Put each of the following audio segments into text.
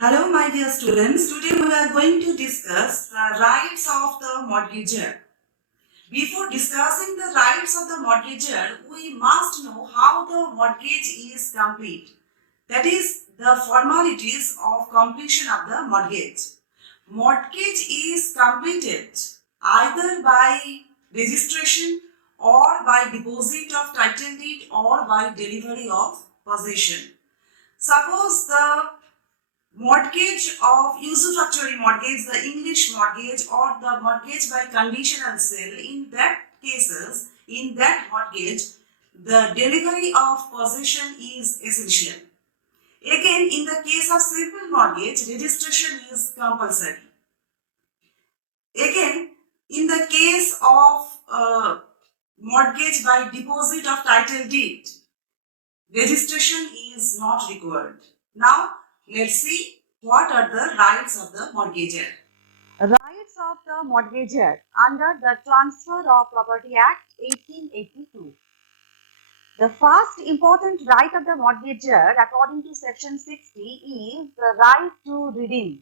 Hello, my dear students. Today we are going to discuss the rights of the mortgager. Before discussing the rights of the mortgager, we must know how the mortgage is complete. That is, the formalities of completion of the mortgage. Mortgage is completed either by registration or by deposit of title deed or by delivery of possession. Suppose the mortgage of usufructuary mortgage, the English mortgage or the mortgage by conditional sale, in that cases, in that mortgage, the delivery of possession is essential. Again, in the case of simple mortgage, registration is compulsory. Again, in the case of mortgage by deposit of title deed, registration is not required. Now, let's see what are the rights of the mortgager. Rights of the mortgagor under the Transfer of Property Act 1882. The first important right of the mortgagor according to section 60 is the right to redeem.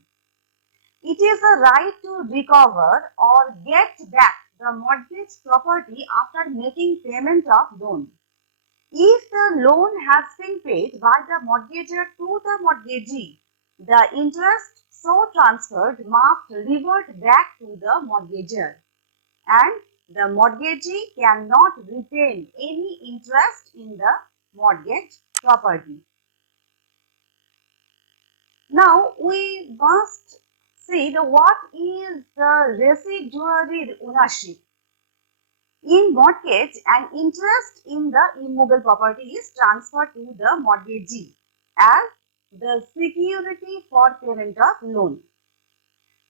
It is a right to recover or get back the mortgage property after making payment of loan. If the loan has been paid by the mortgagor to the mortgagee, the interest so transferred must revert back to the mortgagor, and the mortgagee cannot retain any interest in the mortgage property. Now we must see what is the residuary ownership. In mortgage, an interest in the immobile property is transferred to the mortgagee as the security for payment of loan.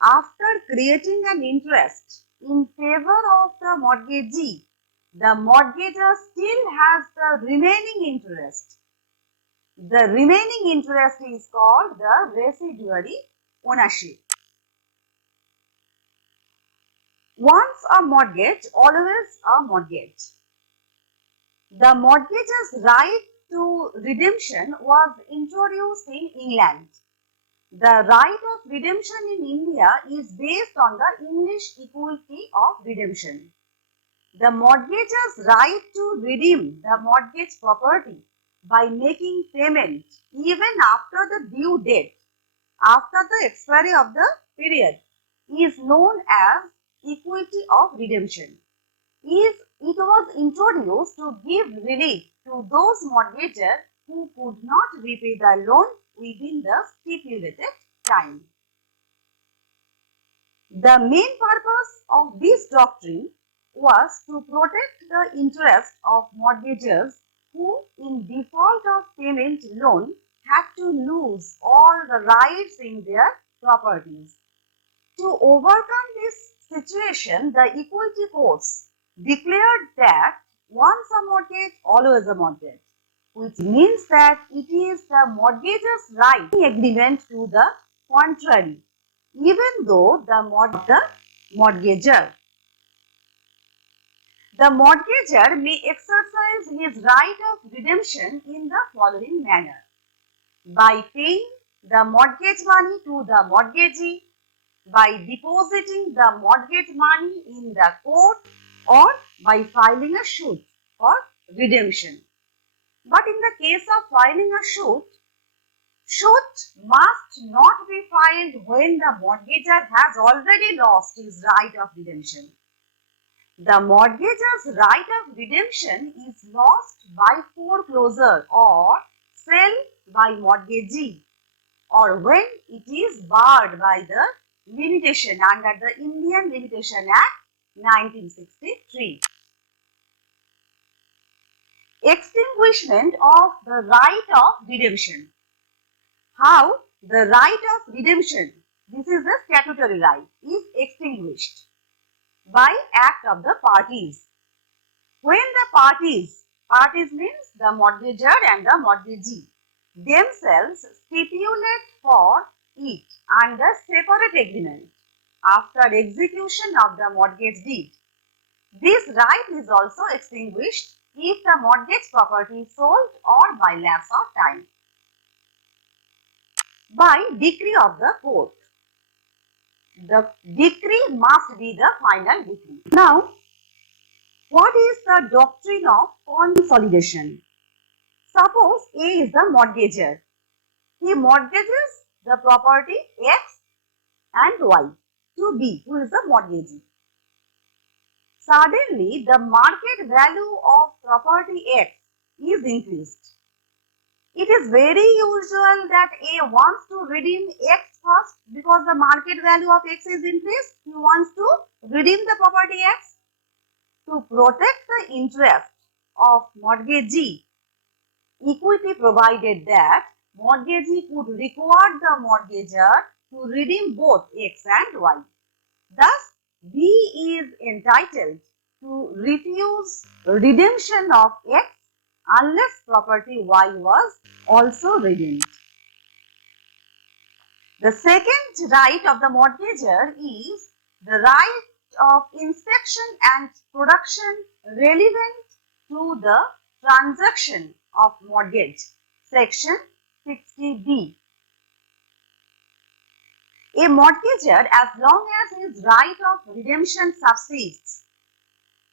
After creating an interest in favor of the mortgagee, the mortgagor still has the remaining interest. The remaining interest is called the residuary ownership. Once a mortgage, always a mortgage. The mortgage's right to redemption was introduced in England. The right of redemption in India is based on the English equality of redemption. The mortgage's right to redeem the mortgage property by making payment even after the due date, after the expiry of the period, is known as equity of redemption. It was introduced to give relief to those mortgagors who could not repay the loan within the stipulated time. The main purpose of this doctrine was to protect the interest of mortgagors who, in default of payment loan, had to lose all the rights in their properties. To overcome this situation, the equality courts declared that once a mortgage, always a mortgage, which means that it is the mortgager's right agreement to the contrary, even though the mortgager. The mortgager may exercise his right of redemption in the following manner: by paying the mortgage money to the mortgagee, by depositing the mortgage money in the court, or by filing a suit for redemption. But in the case of filing a suit must not be filed when the mortgagor has already lost his right of redemption. The mortgagor's right of redemption is lost by foreclosure or sale by mortgagee, or when it is barred by the limitation under the Indian Limitation Act 1963. Extinguishment of the right of redemption. How the right of redemption, this is the statutory right, is extinguished by act of the parties. When the parties means the mortgagor and the mortgagee, themselves stipulate for it under separate agreement after execution of the mortgage deed. This right is also extinguished if the mortgage property is sold or by lapse of time. by decree of the court. The decree must be the final decree. Now, what is the doctrine of consolidation? Suppose A is the mortgager. He mortgages the property X and Y to B, who is the mortgagee. Suddenly, the market value of property X is increased. It is very usual that A wants to redeem X first because the market value of X is increased. He wants to redeem the property X. To protect the interest of mortgagee, equity provided that mortgagee could require the mortgager to redeem both X and Y. Thus, B is entitled to refuse redemption of X unless property Y was also redeemed. The second right of the mortgager is the right of inspection and production relevant to the transaction of mortgage, section 60B. A mortgager, as long as his right of redemption subsists,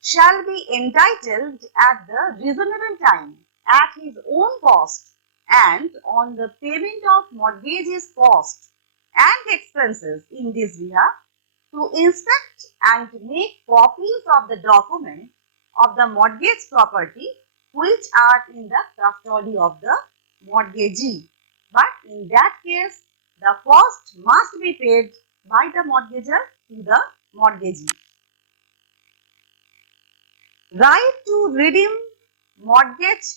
shall be entitled at the reasonable time at his own cost and on the payment of mortgagee's cost and expenses in this behalf to inspect and make copies of the document of the mortgage property which are in the custody of the mortgagee. But in that case, the cost must be paid by the mortgager to the mortgagee. Right to redeem mortgage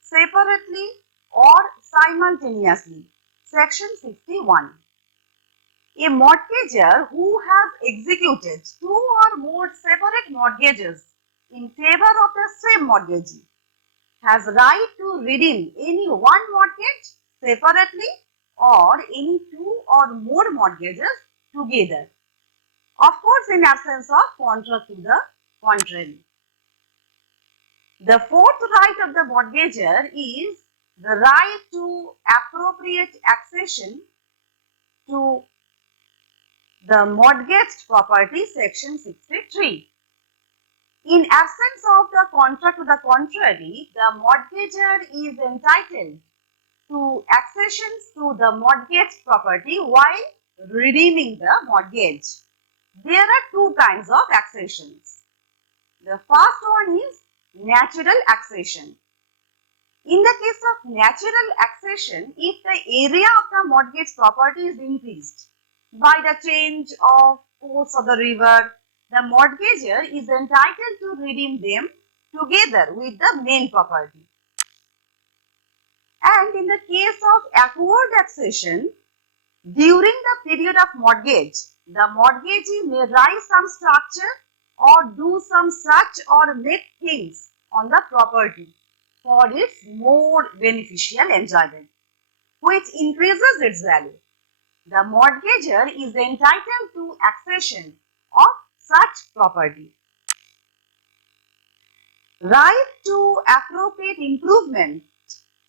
separately or simultaneously. Section 61. A mortgager who has executed two or more separate mortgages in favor of the same mortgagee has right to redeem any one mortgage separately or any two or more mortgages together. Of course, in absence of contract to the contrary. The fourth right of the mortgager is the right to appropriate accession to the mortgaged property, section 63. In absence of the contract to the contrary, the mortgager is entitled to accessions to the mortgaged property while redeeming the mortgage. There are two kinds of accessions. The first one is natural accession. In the case of natural accession, if the area of the mortgage property is increased by the change of course of the river, the mortgager is entitled to redeem them together with the main property. And in the case of acquired accession, during the period of mortgage, the mortgagee may raise some structure or do some such or make things on the property for its more beneficial enjoyment, which increases its value. The mortgager is entitled to accession of such property. Right to appropriate improvement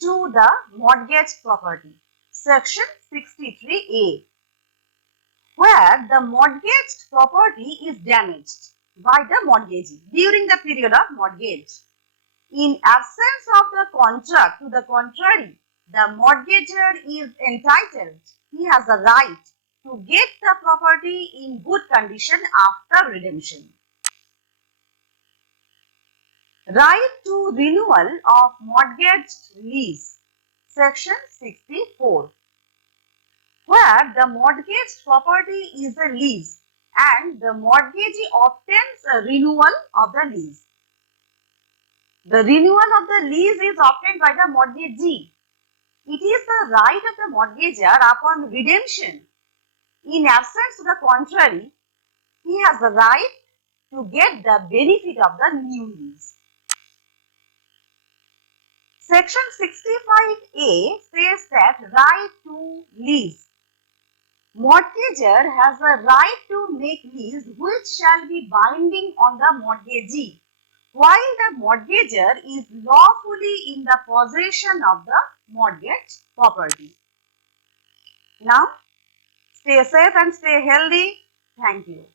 to the mortgage property. Section 63A. Where the mortgaged property is damaged by the mortgagee during the period of mortgage. In absence of the contract to the contrary, the mortgager is entitled, he has a right to get the property in good condition after redemption. Right to renewal of mortgaged lease, section 64. Where the mortgaged property is a lease and the mortgagee obtains a renewal of the lease. The renewal of the lease is obtained by the mortgagee. It is the right of the mortgager upon redemption. In absence to the contrary, he has the right to get the benefit of the new lease. Section 65A says that right to lease. Mortgager has a right to make lease which shall be binding on the mortgagee while the mortgager is lawfully in the possession of the mortgage property. Now, stay safe and stay healthy. Thank you.